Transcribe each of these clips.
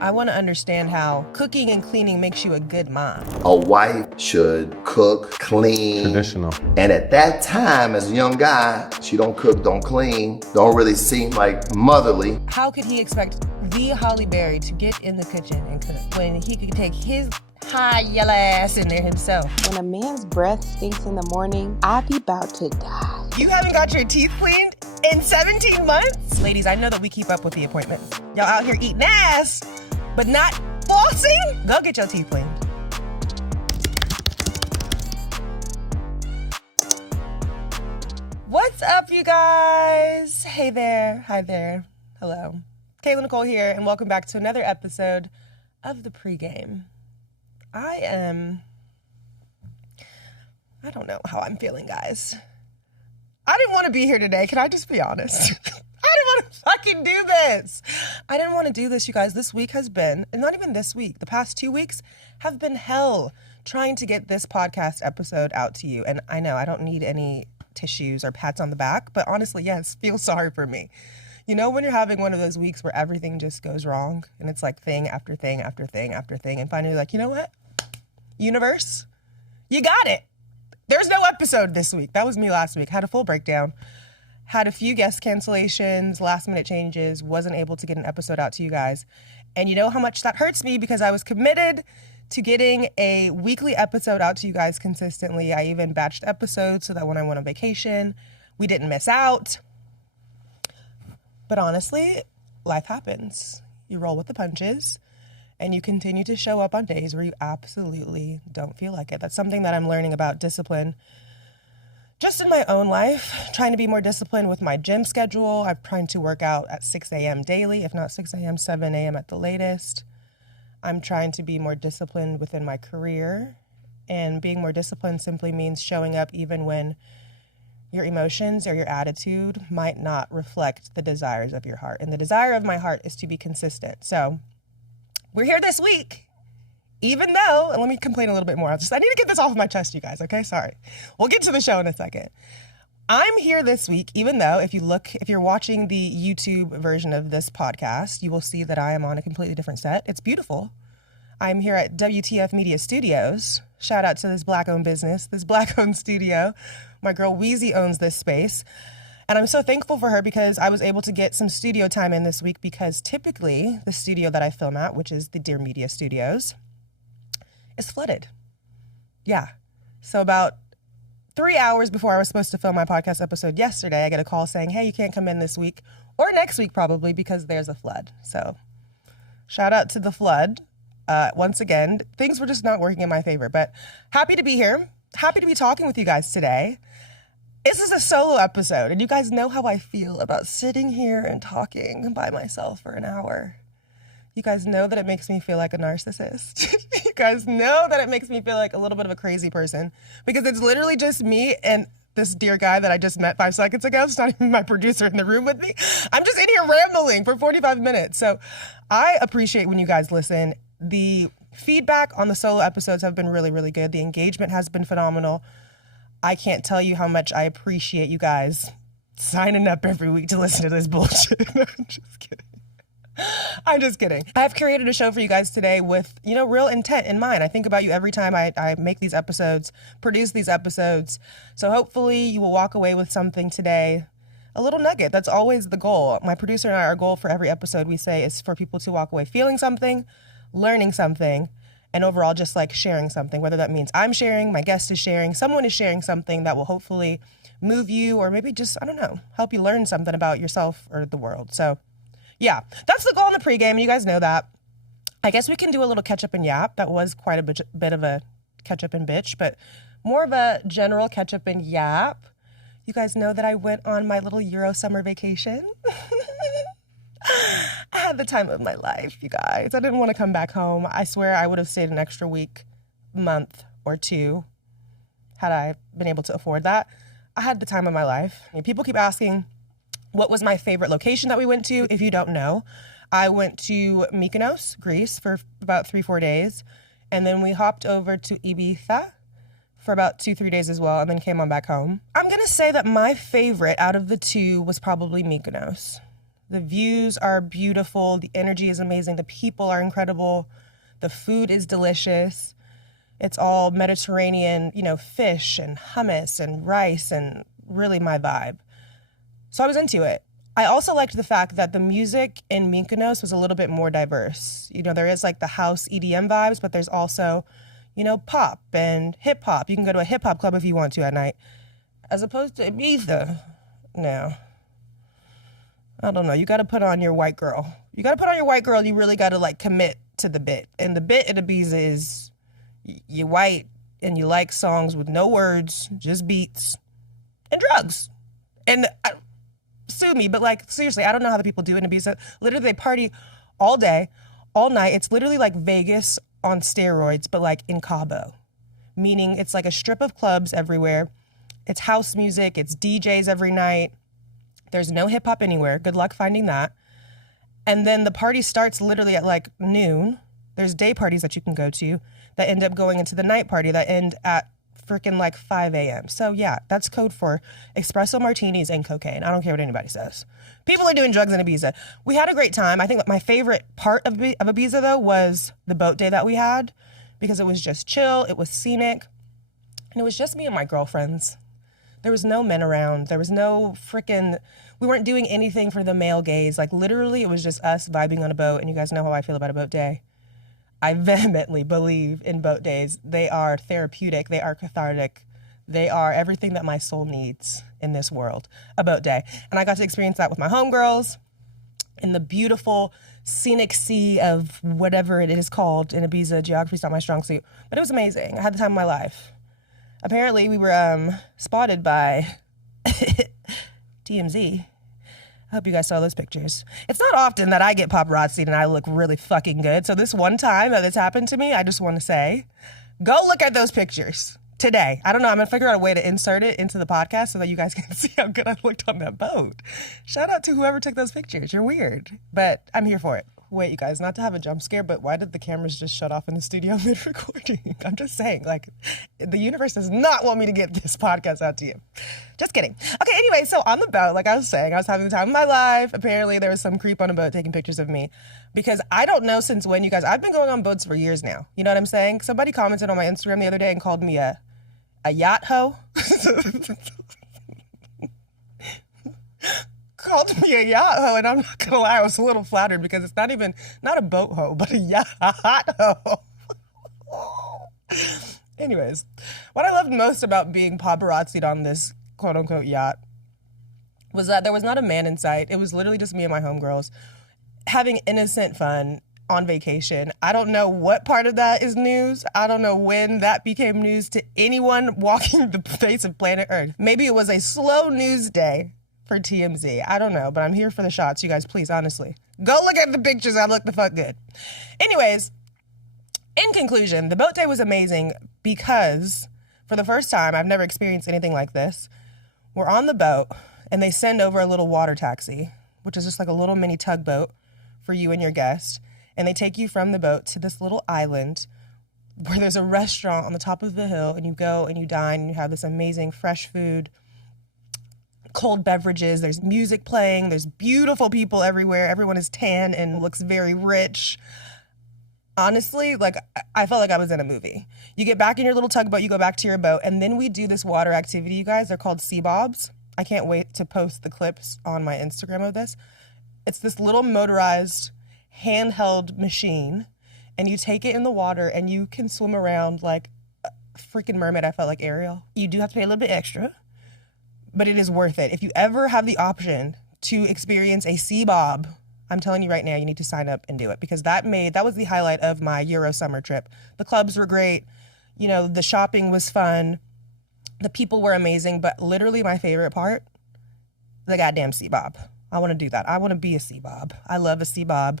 I want to understand how cooking and cleaning makes you a good mom. A wife should cook, clean. Traditional. And at that time, as a young guy, she don't cook, don't clean, don't really seem like motherly. How could he expect the Halle Berry to get in the kitchen and cook when he could take his high yellow ass in there himself? When a man's breath stinks in the morning, I be about to die. You haven't got your teeth cleaned in 17 months? Ladies, I know that we keep up with the appointments. Y'all out here eating ass, but not flossing? Go get your teeth cleaned. What's up, you guys? Hey there. Hi there. Hello. Kayla Nicole here, and welcome back to another episode of The Pregame. I don't know how I'm feeling, guys. I didn't want to be here today. Can I just be honest? I didn't want to fucking do this. I didn't want to do this, you guys. This week has been, and not even this week, the past 2 weeks have been hell trying to get this podcast episode out to you. And I know I don't need any tissues or pats on the back, but honestly, yes, feel sorry for me. You know, when you're having one of those weeks where everything just goes wrong and it's like thing after thing after thing after thing, and finally you're like, you know what? Universe, you got it. There's no episode this week. That was me last week. Had a full breakdown. Had a few guest cancellations, last minute changes, wasn't able to get an episode out to you guys. And you know how much that hurts me because I was committed to getting a weekly episode out to you guys consistently. I even batched episodes so that when I went on vacation, we didn't miss out. But honestly, life happens. You roll with the punches and you continue to show up on days where you absolutely don't feel like it. That's something that I'm learning about discipline just in my own life, trying to be more disciplined with my gym schedule. I'm trying to work out at 6 a.m. daily, if not 6 a.m., 7 a.m. at the latest. I'm trying to be more disciplined within my career, and being more disciplined simply means showing up even when your emotions or your attitude might not reflect the desires of your heart. And the desire of my heart is to be consistent. So we're here this week, even though, and let me complain a little bit more. I need to get this off my chest, you guys, okay? Sorry. We'll get to the show in a second. I'm here this week, even though if you're watching the YouTube version of this podcast, you will see that I am on a completely different set. It's beautiful. I'm here at WTF Media Studios. Shout out to this Black-owned business, this Black-owned studio. My girl Wheezy owns this space. And I'm so thankful for her because I was able to get some studio time in this week because typically the studio that I film at, which is the Dear Media Studios, is flooded. Yeah. So about 3 hours before I was supposed to film my podcast episode yesterday, I get a call saying, hey, you can't come in this week or next week probably because there's a flood. So shout out to the flood. Once again, things were just not working in my favor, but happy to be here. Happy to be talking with you guys today. This is a solo episode, and you guys know how I feel about sitting here and talking by myself for an hour. You guys know that it makes me feel like a narcissist. You guys know that it makes me feel like a little bit of a crazy person because it's literally just me and this dear guy that I just met 5 seconds ago. It's not even my producer in the room with me. I'm just in here rambling for 45 minutes. So I appreciate when you guys listen. The feedback on the solo episodes have been really, really good. The engagement has been phenomenal. I can't tell you how much I appreciate you guys signing up every week to listen to this bullshit. I'm just kidding. I've created a show for you guys today with, real intent in mind. I think about you every time I make these episodes, produce these episodes. So hopefully you will walk away with something today, a little nugget. That's always the goal. My producer and I, our goal for every episode we say is for people to walk away feeling something, learning something, and overall just like sharing something, whether that means I'm sharing, my guest is sharing, someone is sharing something that will hopefully move you or maybe just, help you learn something about yourself or the world. So yeah, that's the goal in the pregame, and you guys know that. I guess we can do a little catch up and yap. That was quite a bit of a catch up and bitch, but more of a general catch up and yap. You guys know that I went on my little Euro summer vacation. I had the time of my life, you guys. I didn't want to come back home. I swear I would have stayed an extra week, month, or two had I been able to afford that. I had the time of my life. People keep asking, what was my favorite location that we went to? If you don't know, I went to Mykonos, Greece for about 3-4 days. And then we hopped over to Ibiza for about 2-3 days as well, and then came on back home. I'm going to say that my favorite out of the two was probably Mykonos. The views are beautiful. The energy is amazing. The people are incredible. The food is delicious. It's all Mediterranean, fish and hummus and rice and really my vibe. So I was into it. I also liked the fact that the music in Mykonos was a little bit more diverse. There is like the house EDM vibes, but there's also, pop and hip hop. You can go to a hip hop club if you want to at night, as opposed to Ibiza. No. I don't know. You got to put on your white girl. You really got to like commit to the bit. And the bit at Ibiza is you're white and you like songs with no words, just beats and drugs. And sue me, but like seriously, I don't know how the people do it in Ibiza. Literally, they party all day, all night. It's literally like Vegas on steroids, but like in Cabo. Meaning it's like a strip of clubs everywhere. It's house music. It's DJs every night. There's no hip hop anywhere. Good luck finding that. And then the party starts literally at like noon. There's day parties that you can go to that end up going into the night party that end at freaking like 5 a.m. So yeah, that's code for espresso martinis and cocaine. I don't care what anybody says. People are doing drugs in Ibiza. We had a great time. I think my favorite part of Ibiza though was the boat day that we had, because it was just chill, it was scenic, and it was just me and my girlfriends. There was no men around. There was no we weren't doing anything for the male gaze. Like literally it was just us vibing on a boat, and you guys know how I feel about a boat day. I vehemently believe in boat days. They are therapeutic. They are cathartic. They are everything that my soul needs in this world, a boat day. And I got to experience that with my homegirls in the beautiful scenic sea of whatever it is called in Ibiza. Geography's not my strong suit, but it was amazing. I had the time of my life. Apparently we were spotted by TMZ. I hope you guys saw those pictures. It's not often that I get paparazzi'd and I look really fucking good. So this one time that it's happened to me, I just want to say, go look at those pictures today. I don't know. I'm going to figure out a way to insert it into the podcast so that you guys can see how good I looked on that boat. Shout out to whoever took those pictures. You're weird, but I'm here for it. Wait, you guys, not to have a jump scare, but why did the cameras just shut off in the studio mid-recording? I'm just saying, like, the universe does not want me to get this podcast out to you. Just kidding. Okay, anyway, so on the boat, like I was saying, I was having the time of my life. Apparently, there was some creep on a boat taking pictures of me, because I don't know since when, you guys, I've been going on boats for years now. You know what I'm saying? Somebody commented on my Instagram the other day and called me a yacht hoe. Called me a yacht hoe, and I'm not gonna lie, I was a little flattered, because it's not a boat hoe, but a yacht hoe. Anyways, what I loved most about being paparazzi'd on this quote-unquote yacht was that there was not a man in sight. It was literally just me and my homegirls having innocent fun on vacation. I don't know what part of that is news. I don't know when that became news to anyone walking the face of planet Earth. Maybe it was a slow news day for TMZ. I don't know, but I'm here for the shots. You guys, please, honestly, go look at the pictures. I look the fuck good. Anyways, in conclusion, the boat day was amazing because for the first time, I've never experienced anything like this. We're on the boat and they send over a little water taxi, which is just like a little mini tugboat for you and your guest. And they take you from the boat to this little island where there's a restaurant on the top of the hill, and you go and you dine and you have this amazing fresh food, cold beverages, there's music playing, there's beautiful people everywhere, everyone is tan and looks very rich. Honestly, like, I felt like I was in a movie. You get back in your little tugboat, you go back to your boat, and then we do this water activity, you guys. They're called sea bobs. I can't wait to post the clips on my Instagram of this. It's this little motorized handheld machine, and you take it in the water and you can swim around like a freaking mermaid. I felt like Ariel. You do have to pay a little bit extra, but it is worth it. If you ever have the option to experience a sea bob, I'm telling you right now, you need to sign up and do it, because that was the highlight of my Euro summer trip. The clubs were great. You know, the shopping was fun. The people were amazing, but literally my favorite part, the goddamn sea bob. I want to do that. I want to be a sea bob. I love a sea bob.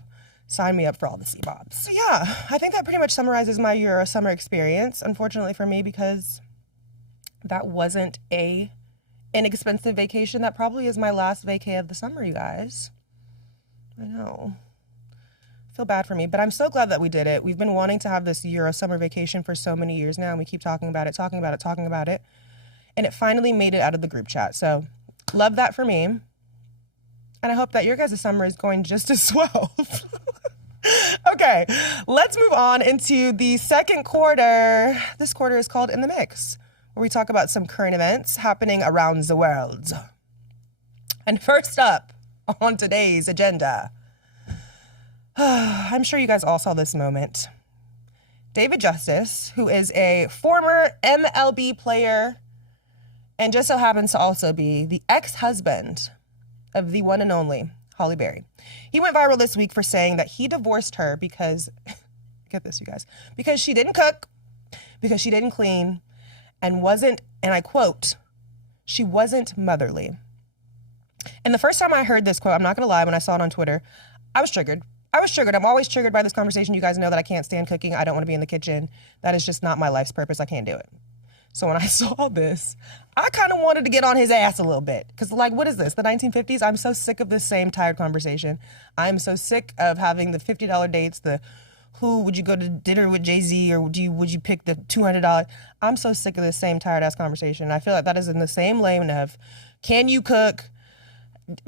Sign me up for all the sea bobs. So yeah, I think that pretty much summarizes my Euro summer experience, unfortunately for me, because that wasn't a inexpensive vacation. That probably is my last vacay of the summer, you guys. I know. I feel bad for me, but I'm so glad that we did it. We've been wanting to have this Euro summer vacation for so many years now, and we keep talking about it, and it finally made it out of the group chat. So love that for me. And I hope that your guys' summer is going just as swell. Okay, let's move on into the second quarter. This quarter is called In the Mix, where we talk about some current events happening around the world. And first up on today's agenda, I'm sure you guys all saw this moment. David Justice, who is a former MLB player and just so happens to also be the ex-husband of the one and only Halle Berry. He went viral this week for saying that he divorced her because, get this, you guys, because she didn't cook, because she didn't clean, and wasn't, and I quote, she wasn't motherly. And the first time I heard this quote, I'm not going to lie, when I saw it on Twitter, I was triggered. I'm always triggered by this conversation. You guys know that I can't stand cooking. I don't want to be in the kitchen. That is just not my life's purpose. I can't do it. So when I saw this, I kind of wanted to get on his ass a little bit. Because, like, what is this? The 1950s? I'm so sick of this same tired conversation. I'm so sick of having the $50 dates, the who would you go to dinner with Jay-Z, or would you pick the $200? I'm so sick of this same tired ass conversation. I feel like that is in the same lane of, can you cook?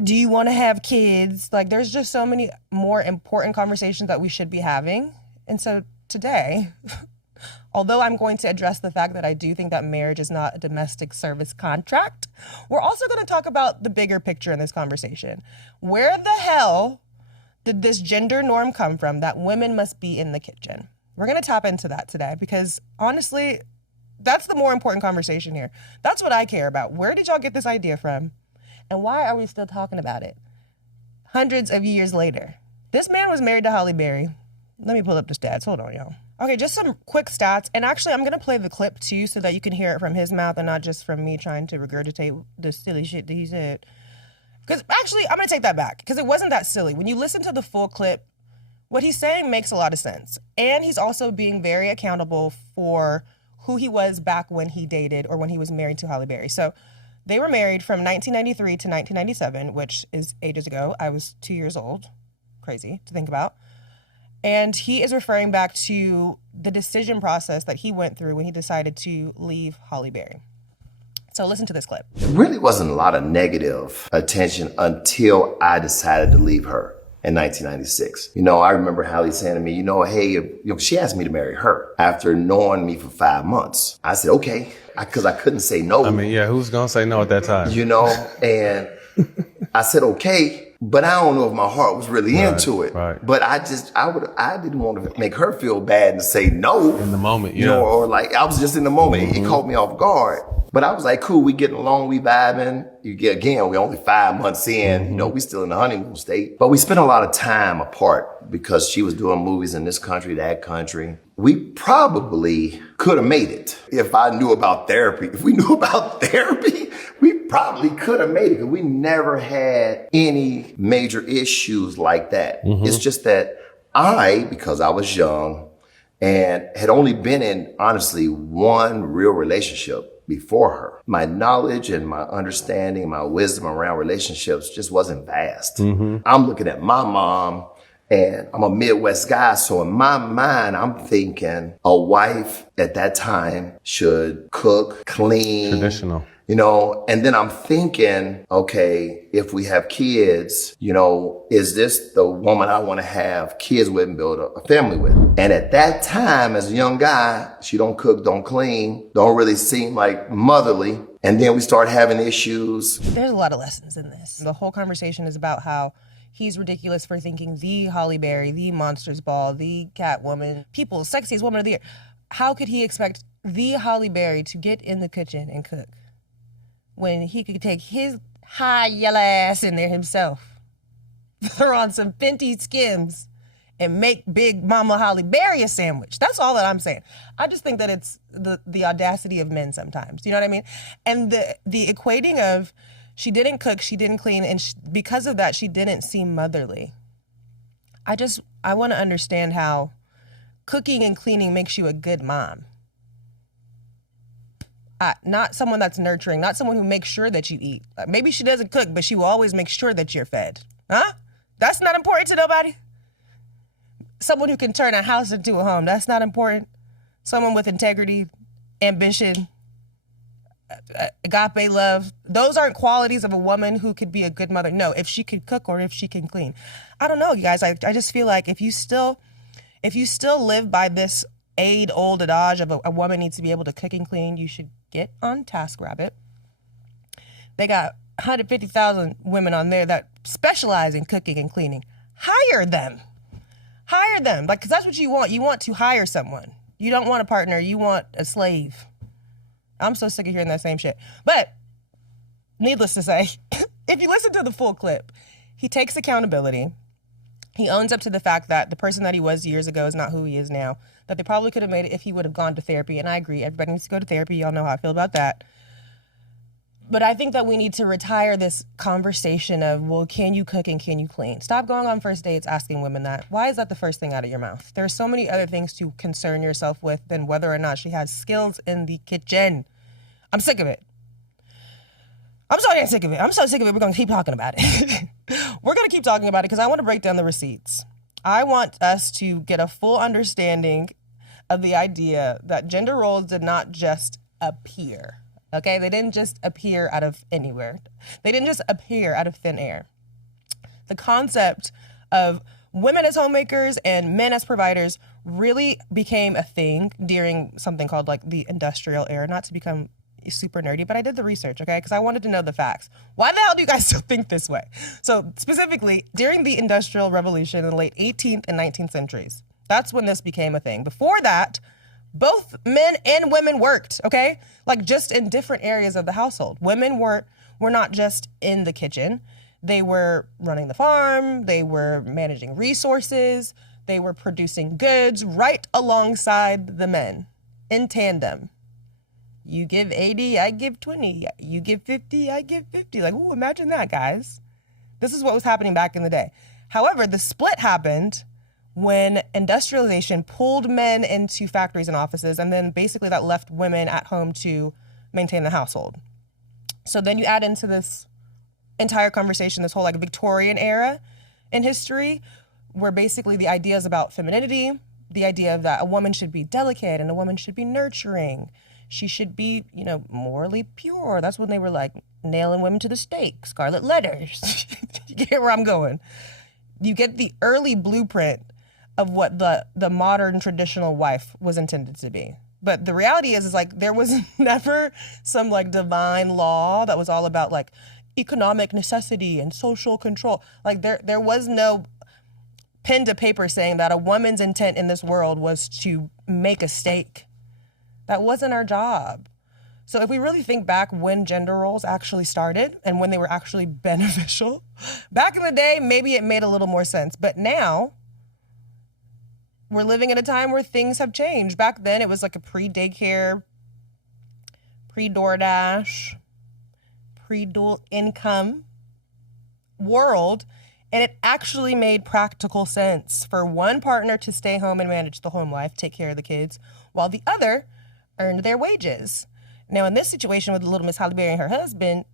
Do you want to have kids? Like, there's just so many more important conversations that we should be having. And so today, although I'm going to address the fact that I do think that marriage is not a domestic service contract, we're also going to talk about the bigger picture in this conversation. Where the hell did this gender norm come from that women must be in the kitchen? We're going to tap into that today because, honestly, that's the more important conversation here. That's what I care about. Where did y'all get this idea from? And why are we still talking about it hundreds of years later? This man was married to Halle Berry. Let me pull up the stats. Hold on, y'all. Okay, just some quick stats. And actually, I'm going to play the clip, too, so that you can hear it from his mouth and not just from me trying to regurgitate the silly shit that he said. Because actually, I'm going to take that back, because it wasn't that silly. When you listen to the full clip, what he's saying makes a lot of sense. And he's also being very accountable for who he was back when he dated or when he was married to Halle Berry. So they were married from 1993 to 1997, which is ages ago. I was 2 years old. Crazy to think about. And he is referring back to the decision process that he went through when he decided to leave Halle Berry. So listen to this clip. There really wasn't a lot of negative attention until I decided to leave her in 1996. I remember Halle saying to me, hey, she asked me to marry her after knowing me for 5 months. I said, okay, because I couldn't say no. I mean, yeah, who's going to say no at that time? And I said, okay. But I don't know if my heart was really into it. Right. But I didn't want to make her feel bad and say no. In the moment, yeah. Or like, I was just in the moment. Mm-hmm. It caught me off guard. But I was like, cool, we getting along, we vibing. We're only 5 months in, we still in the honeymoon state. But we spent a lot of time apart because she was doing movies in this country, that country. We probably could have made it if I knew about therapy. If we knew about therapy, we probably could have made it because we never had any major issues like that. Mm-hmm. It's just that because I was young and had only been in, honestly, one real relationship before her, my knowledge and my understanding, my wisdom around relationships just wasn't vast. Mm-hmm. I'm looking at my mom, and I'm a Midwest guy. So in my mind, I'm thinking a wife at that time should cook, clean. Traditional. And then I'm thinking, okay, if we have kids, is this the woman I want to have kids with and build a family with? And at that time, as a young guy, she don't cook, don't clean, don't really seem like motherly. And then we start having issues. There's a lot of lessons in this. The whole conversation is about how he's ridiculous for thinking the Halle Berry, the Monsters Ball, the Catwoman, people's sexiest woman of the year. How could he expect the Halle Berry to get in the kitchen and cook when he could take his high yellow ass in there himself, throw on some Fenty Skims, and make Big Mama Halle Berry a sandwich? That's all that I'm saying. I just think that it's the audacity of men sometimes. You know what I mean? And the equating of she didn't cook, she didn't clean, and because of that, she didn't seem motherly. I want to understand how cooking and cleaning makes you a good mom. Not someone that's nurturing, not someone who makes sure that you eat. Maybe she doesn't cook, but she will always make sure that you're fed. Huh? That's not important to nobody. Someone who can turn a house into a home, that's not important. Someone with integrity, ambition, agape love. Those aren't qualities of a woman who could be a good mother. No, if she could cook or if she can clean. I don't know, you guys. I just feel like if you still live by this old adage of a woman needs to be able to cook and clean, you should get on TaskRabbit. They got 150,000 women on there that specialize in cooking and cleaning. Hire them. Like, because that's what you want. You want to hire someone. You don't want a partner. You want a slave. I'm so sick of hearing that same shit. But needless to say, if you listen to the full clip, he takes accountability. He owns up to the fact that the person that he was years ago is not who he is now, that they probably could have made it if he would have gone to therapy. And I agree. Everybody needs to go to therapy. Y'all know how I feel about that. But I think that we need to retire this conversation of, well, can you cook and can you clean? Stop going on first dates asking women that. Why is that the first thing out of your mouth? There are so many other things to concern yourself with than whether or not she has skills in the kitchen. I'm sick of it. I'm so damn sick of it. I'm so sick of it. We're going to keep talking about it. We're going to keep talking about it because I want to break down the receipts. I want us to get a full understanding of the idea that gender roles did not just appear. Okay, they didn't just appear out of anywhere. They didn't just appear out of thin air. The concept of women as homemakers and men as providers really became a thing during something called like the industrial era. Not to become super nerdy, but I did the research, okay, because I wanted to know the facts. Why the hell do you guys still think this way? So specifically, during the Industrial Revolution in the late 18th and 19th centuries, that's when this became a thing. Before that, both men and women worked, okay? Like just in different areas of the household. Women were not just in the kitchen. They were running the farm. They were managing resources. They were producing goods right alongside the men in tandem. You give 80, I give 20. You give 50, I give 50. Like, ooh, imagine that, guys. This is what was happening back in the day. However, the split happened when industrialization pulled men into factories and offices, and then basically that left women at home to maintain the household. So then you add into this entire conversation, this whole like Victorian era in history, where basically the ideas about femininity, the idea of that a woman should be delicate and a woman should be nurturing. She should be, morally pure. That's when they were like nailing women to the stake, scarlet letters. You get where I'm going. You get the early blueprint of what the modern traditional wife was intended to be. But the reality is like there was never some like divine law that was all about like economic necessity and social control. Like there was no pen to paper saying that a woman's intent in this world was to make a stake. That wasn't our job. So if we really think back when gender roles actually started and when they were actually beneficial, back in the day, maybe it made a little more sense. But now we're living in a time where things have changed. Back then, it was like a pre-daycare, pre-DoorDash, pre-dual income world. And it actually made practical sense for one partner to stay home and manage the home life, take care of the kids, while the other earned their wages. Now, in this situation with little Miss Halle Berry and her husband,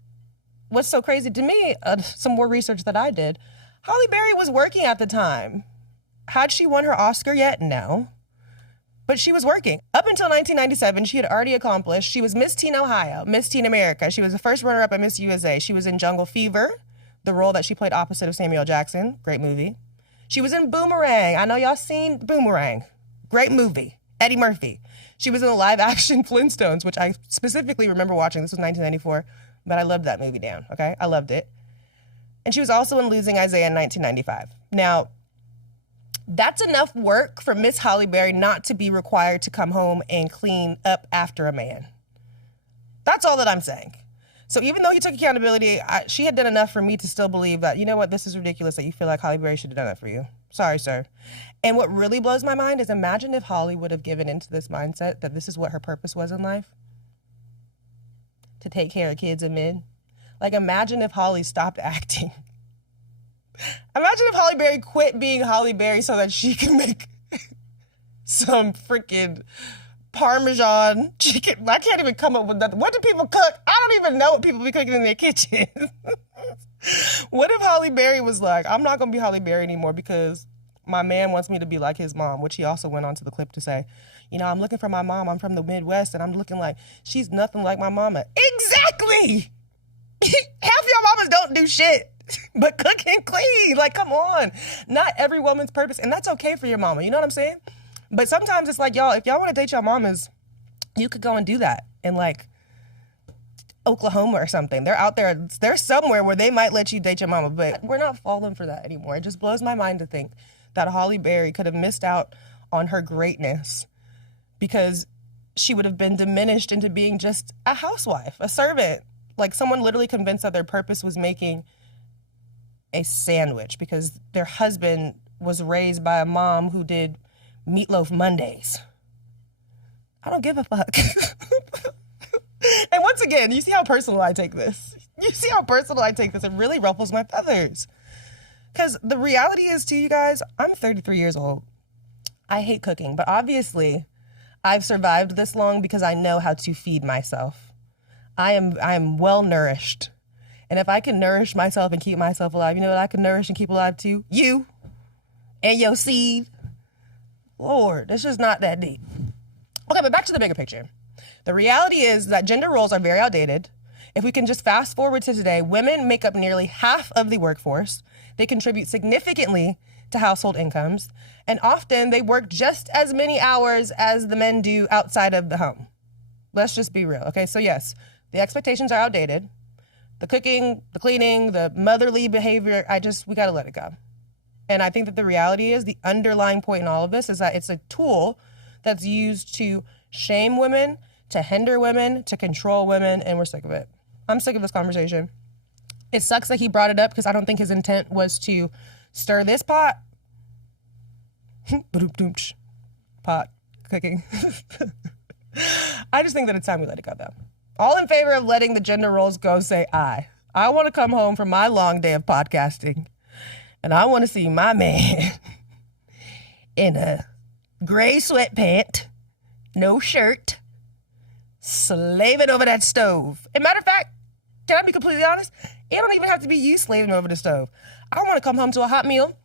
what's so crazy to me, some more research that I did, Halle Berry was working at the time. Had she won her Oscar yet? No. But she was working. Up until 1997, she had already accomplished. She was Miss Teen Ohio, Miss Teen America. She was the first runner-up at Miss USA. She was in Jungle Fever, the role that she played opposite of Samuel Jackson. Great movie. She was in Boomerang. I know y'all seen Boomerang. Great movie. Eddie Murphy. She was in the live-action Flintstones, which I specifically remember watching. This was 1994, but I loved that movie down, okay? I loved it. And she was also in Losing Isaiah in 1995. Now, that's enough work for Miss Halle Berry not to be required to come home and clean up after a man. That's all that I'm saying. So even though he took accountability, she had done enough for me to still believe that, you know what, this is ridiculous that you feel like Halle Berry should have done that for you. Sorry, sir. And what really blows my mind is imagine if Holly would have given into this mindset that this is what her purpose was in life. To take care of kids and men. Like imagine if Holly stopped acting. Imagine if Halle Berry quit being Halle Berry so that she can make some freaking Parmesan chicken. I can't even come up with that. What do people cook? I don't even know what people be cooking in their kitchen. What if Halle Berry was like, I'm not going to be Halle Berry anymore because my man wants me to be like his mom, which he also went on to the clip to say, you know, I'm looking for my mom. I'm from the Midwest, and I'm looking like she's nothing like my mama. Exactly. Half your mamas don't do shit but cook and clean. Like, come on. Not every woman's purpose, and that's okay for your mama. You know what I'm saying? But sometimes it's like, y'all, if y'all want to date your mamas, you could go and do that in like Oklahoma or something. They're out there. They're somewhere where they might let you date your mama, but we're not falling for that anymore. It just blows my mind to think that Halle Berry could have missed out on her greatness because she would have been diminished into being just a housewife, a servant. Like someone literally convinced that their purpose was making a sandwich because their husband was raised by a mom who did meatloaf Mondays. I don't give a fuck. And once again, you see how personal I take this. You see how personal I take this. It really ruffles my feathers. Because the reality is, too, you guys, I'm 33 years old. I hate cooking, but obviously I've survived this long because I know how to feed myself. I am well nourished. And if I can nourish myself and keep myself alive, you know what I can nourish and keep alive too? You and your seed. Lord, it's just not that deep. Okay, but back to the bigger picture. The reality is that gender roles are very outdated. If we can just fast forward to today, women make up nearly half of the workforce. They contribute significantly to household incomes, and often they work just as many hours as the men do outside of the home. Let's just be real, okay? So yes, the expectations are outdated. The cooking, the cleaning, the motherly behavior, we gotta let it go. And I think that the reality is the underlying point in all of this is that it's a tool that's used to shame women, to hinder women, to control women, and we're sick of it. I'm sick of this conversation. It sucks that he brought it up because I don't think his intent was to stir this pot. Pot cooking. I just think that it's time we let it go, though. All in favor of letting the gender roles go, say aye. I want to come home from my long day of podcasting, and I want to see my man in a gray sweatpant, no shirt, slaving over that stove. And matter of fact, can I be completely honest? It don't even have to be you slaving over the stove. I want to come home to a hot meal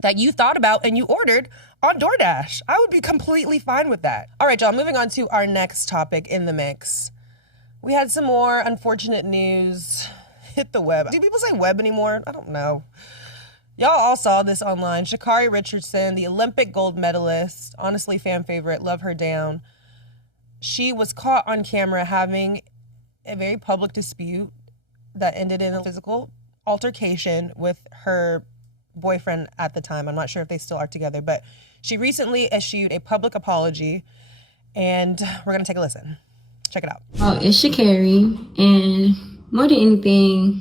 that you thought about and you ordered on DoorDash. I would be completely fine with that. All right, y'all, moving on to our next topic in the mix. We had some more unfortunate news hit the web. Do people say web anymore? I don't know. Y'all all saw this online. Sha'Carri Richardson, the Olympic gold medalist, honestly fan favorite, love her down. She was caught on camera having a very public dispute that ended in a physical altercation with her boyfriend at the time. I'm not sure if they still are together, but she recently issued a public apology, and we're going to take a listen. Check it out. Oh, it's Sha'Carri, and more than anything,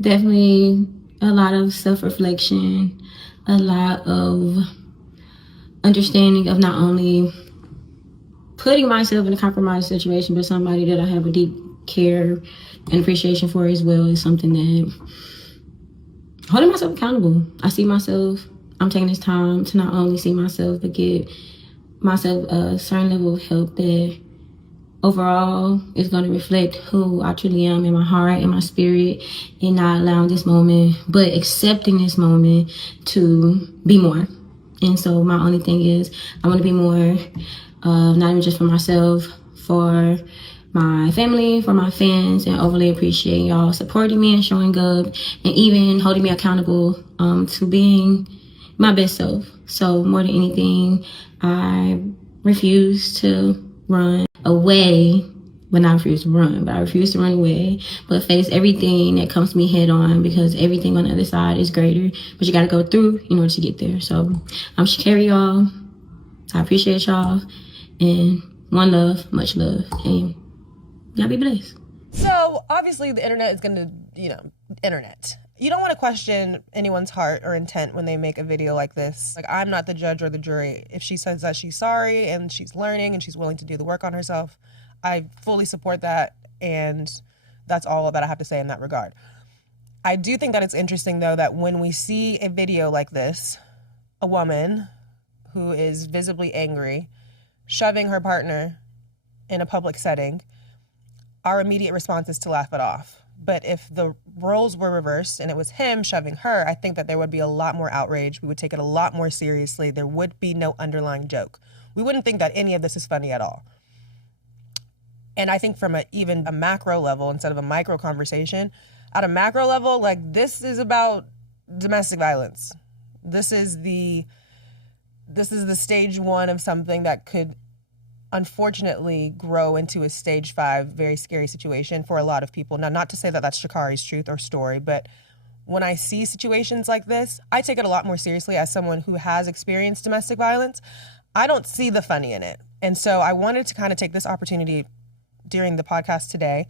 definitely a lot of self-reflection, a lot of understanding of not only putting myself in a compromised situation, but somebody that I have a deep care and appreciation for as well is something that holding myself accountable. I see myself, I'm taking this time to not only see myself, but give myself a certain level of help that overall is going to reflect who I truly am in my heart, in my spirit, and not allowing this moment, but accepting this moment to be more. And so my only thing is I want to be more, not even just for myself, for my family, for my fans, and overly appreciate y'all supporting me and showing up and even holding me accountable to being my best self. So more than anything, I refuse to run away, but not refuse to run, but I refuse to run away, but face everything that comes to me head on, because everything on the other side is greater, but you got to go through in order to get there. So I'm Sha'Carri, y'all. I appreciate y'all, and one love, much love, and y'all be blessed. So obviously the internet is going to, internet. You don't want to question anyone's heart or intent when they make a video like this. Like, I'm not the judge or the jury. If she says that she's sorry and she's learning and she's willing to do the work on herself, I fully support that, and that's all that I have to say in that regard. I do think that it's interesting, though, that when we see a video like this, a woman who is visibly angry, shoving her partner in a public setting, our immediate response is to laugh it off. But if the roles were reversed and it was him shoving her, I think that there would be a lot more outrage. We would take it a lot more seriously. There would be no underlying joke. We wouldn't think that any of this is funny at all. And I think from even a macro level instead of a micro conversation, at a macro level, like, this is about domestic violence. This is the stage 1 of something that could unfortunately grow into a stage 5 very scary situation for a lot of people. Now, not to say that that's Sha'Carri's truth or story, but when I see situations like this, I take it a lot more seriously as someone who has experienced domestic violence. I don't see the funny in it. And so I wanted to kind of take this opportunity during the podcast today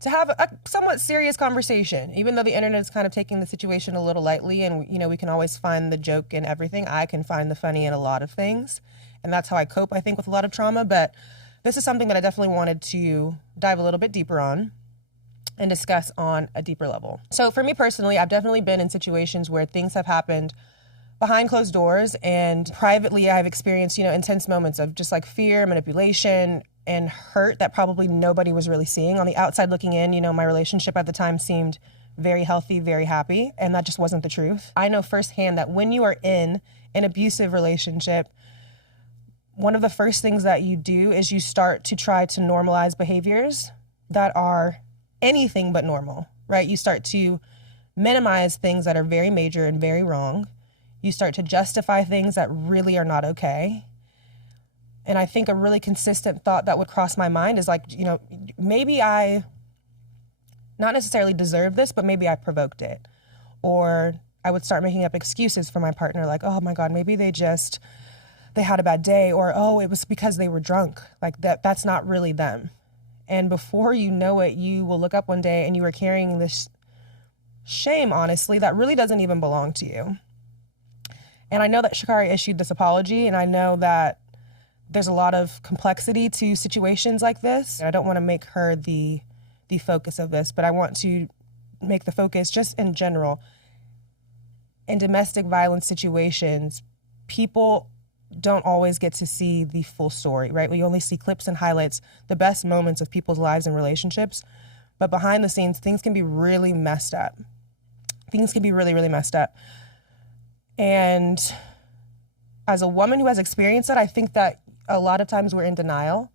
to have a somewhat serious conversation. Even though the internet is kind of taking the situation a little lightly and, you know, we can always find the joke in everything, I can find the funny in a lot of things. And that's how I cope, I think, with a lot of trauma. But this is something that I definitely wanted to dive a little bit deeper on and discuss on a deeper level. So for me personally, I've definitely been in situations where things have happened behind closed doors, and privately I've experienced, you know, intense moments of just like fear, manipulation, and hurt that probably nobody was really seeing. On the outside looking in, you know, my relationship at the time seemed very healthy, very happy, and that just wasn't the truth. I know firsthand that when you are in an abusive relationship, one of the first things that you do is you start to try to normalize behaviors that are anything but normal, right? You start to minimize things that are very major and very wrong. You start to justify things that really are not okay. And I think a really consistent thought that would cross my mind is like, you know, maybe I not necessarily deserve this, but maybe I provoked it. Or I would start making up excuses for my partner, like, oh my God, maybe they had a bad day, or, oh, it was because they were drunk. Like that's not really them. And before you know it, you will look up one day and you are carrying this shame, honestly, that really doesn't even belong to you. And I know that Sha'Carri issued this apology, and I know that there's a lot of complexity to situations like this. And I don't want to make her the focus of this, but I want to make the focus just in general. In domestic violence situations, people don't always get to see the full story, right? We only see clips and highlights, the best moments of people's lives and relationships. But behind the scenes, things can be really messed up. Things can be really, really messed up. And as a woman who has experienced it, I think that a lot of times we're in denial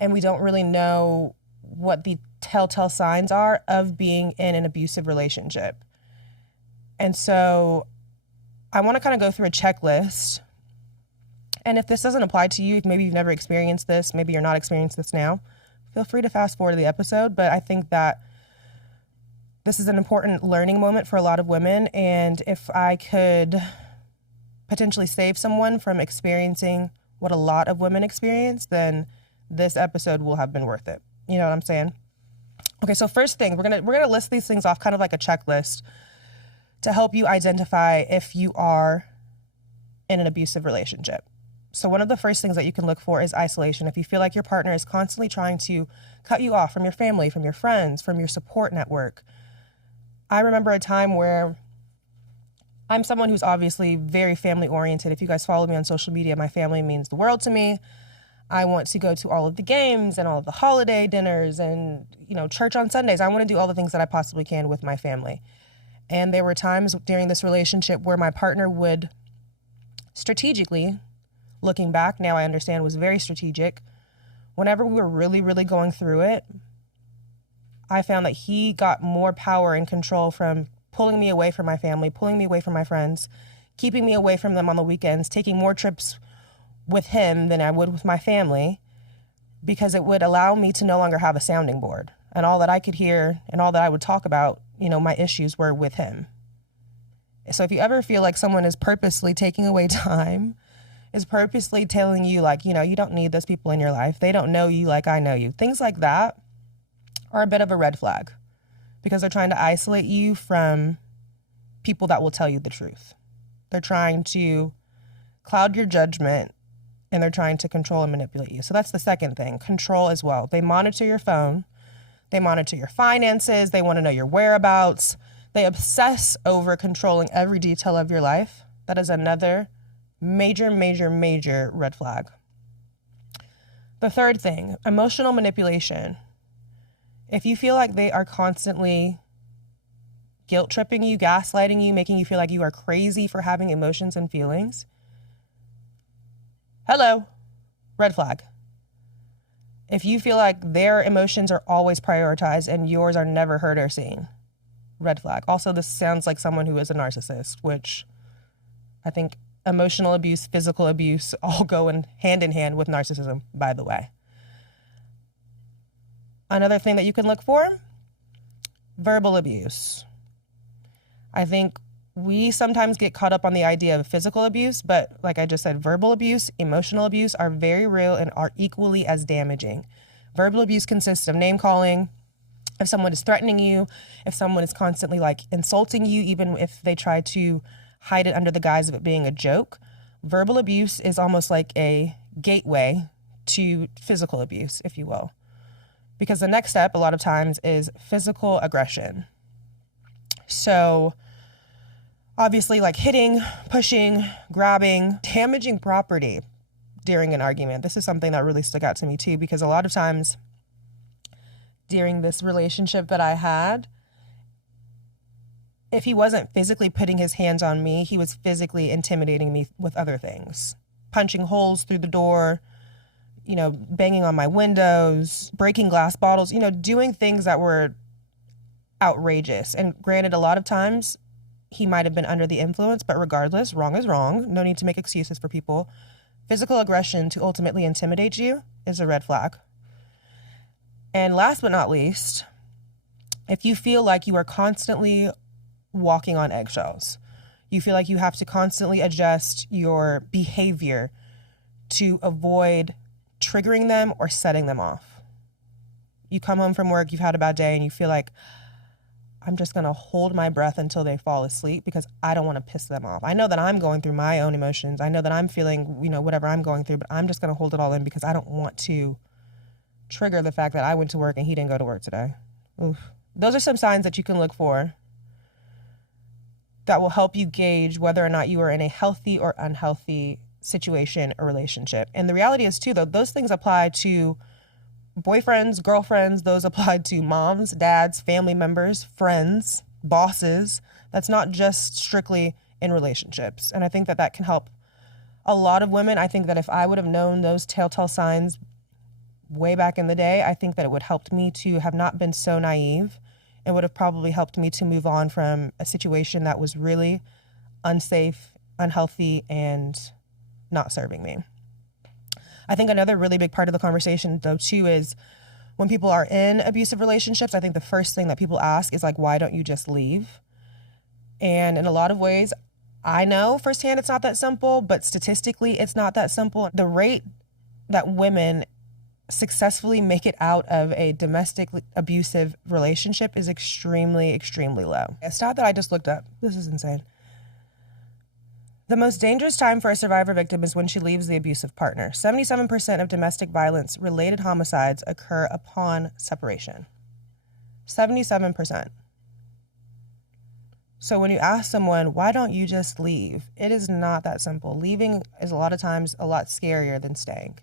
and we don't really know what the telltale signs are of being in an abusive relationship. And so I want to kind of go through a checklist. And if this doesn't apply to you, if maybe you've never experienced this, maybe you're not experiencing this now, feel free to fast forward to the episode. But I think that this is an important learning moment for a lot of women. And if I could potentially save someone from experiencing what a lot of women experience, then this episode will have been worth it. You know what I'm saying? Okay, so first thing, we're gonna list these things off kind of like a checklist to help you identify if you are in an abusive relationship. So one of the first things that you can look for is isolation. If you feel like your partner is constantly trying to cut you off from your family, from your friends, from your support network. I remember a time where I'm someone who's obviously very family oriented. If you guys follow me on social media, my family means the world to me. I want to go to all of the games and all of the holiday dinners and, you know, church on Sundays. I want to do all the things that I possibly can with my family. And there were times during this relationship where my partner would strategically, looking back now I understand was very strategic, whenever we were really, really going through it, I found that he got more power and control from pulling me away from my family, pulling me away from my friends, keeping me away from them on the weekends, taking more trips with him than I would with my family, because it would allow me to no longer have a sounding board. And all that I could hear and all that I would talk about, you know, my issues were with him. So if you ever feel like someone is purposely taking away time, is purposely telling you like, you know, you don't need those people in your life, they don't know you like I know you, things like that are a bit of a red flag, because they're trying to isolate you from people that will tell you the truth. They're trying to cloud your judgment, and they're trying to control and manipulate you. So that's the second thing, control as well. They monitor your phone, they monitor your finances, they want to know your whereabouts, they obsess over controlling every detail of your life. That is another major, major, major red flag. The third thing, emotional manipulation. If you feel like they are constantly guilt tripping you, gaslighting you, making you feel like you are crazy for having emotions and feelings, hello, red flag. If you feel like their emotions are always prioritized and yours are never heard or seen, red flag. Also, this sounds like someone who is a narcissist, which I think emotional abuse, physical abuse all go in hand with narcissism, by the way. Another thing that you can look for, verbal abuse. I think we sometimes get caught up on the idea of physical abuse, but like I just said, verbal abuse, emotional abuse are very real and are equally as damaging. Verbal abuse consists of name calling. If someone is threatening you, if someone is constantly like insulting you, even if they try to hide it under the guise of it being a joke, verbal abuse is almost like a gateway to physical abuse, if you will. Because the next step, a lot of times, is physical aggression. So, obviously, like hitting, pushing, grabbing, damaging property during an argument. This is something that really stuck out to me, too, because a lot of times during this relationship that I had, if he wasn't physically putting his hands on me, he was physically intimidating me with other things. Punching holes through the door, banging on my windows, breaking glass bottles, doing things that were outrageous. And granted, a lot of times he might have been under the influence, but regardless, wrong is wrong. No need to make excuses for people. Physical aggression to ultimately intimidate you is a red flag. And last but not least, if you feel like you are constantly walking on eggshells, you feel like you have to constantly adjust your behavior to avoid triggering them or setting them off. You come home from work, you've had a bad day, and you feel like, I'm just going to hold my breath until they fall asleep because I don't want to piss them off. I know that I'm going through my own emotions. I know that I'm feeling, whatever I'm going through, but I'm just going to hold it all in because I don't want to trigger the fact that I went to work and he didn't go to work today. Oof. Those are some signs that you can look for that will help you gauge whether or not you are in a healthy or unhealthy situation or relationship. And the reality is too, though, those things apply to boyfriends, girlfriends, those apply to moms, dads, family members, friends, bosses. That's not just strictly in relationships. And I think that that can help a lot of women. I think that if I would have known those telltale signs way back in the day, I think that it would have helped me to have not been so naive. It would have probably helped me to move on from a situation that was really unsafe, unhealthy, and not serving me. I think another really big part of the conversation, though, too, is when people are in abusive relationships, I think the first thing that people ask is like, why don't you just leave? And in a lot of ways, I know firsthand it's not that simple, but statistically it's not that simple. The rate that women successfully make it out of a domestic abusive relationship is extremely, extremely low. A stat that I just looked up, this is insane. The most dangerous time for a survivor victim is when she leaves the abusive partner. 77% of domestic violence related homicides occur upon separation. 77%. So when you ask someone, why don't you just leave? It is not that simple. Leaving is a lot of times a lot scarier than staying.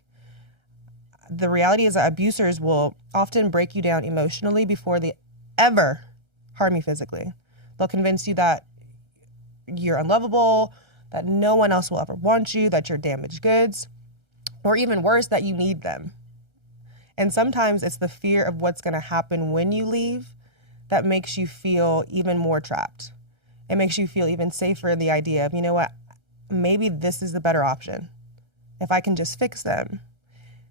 The reality is that abusers will often break you down emotionally before they ever harm you physically. They'll convince you that you're unlovable, that no one else will ever want you, that you're damaged goods, or even worse, that you need them. And sometimes it's the fear of what's going to happen when you leave that makes you feel even more trapped. It makes you feel even safer in the idea of, you know what, maybe this is the better option. If I can just fix them,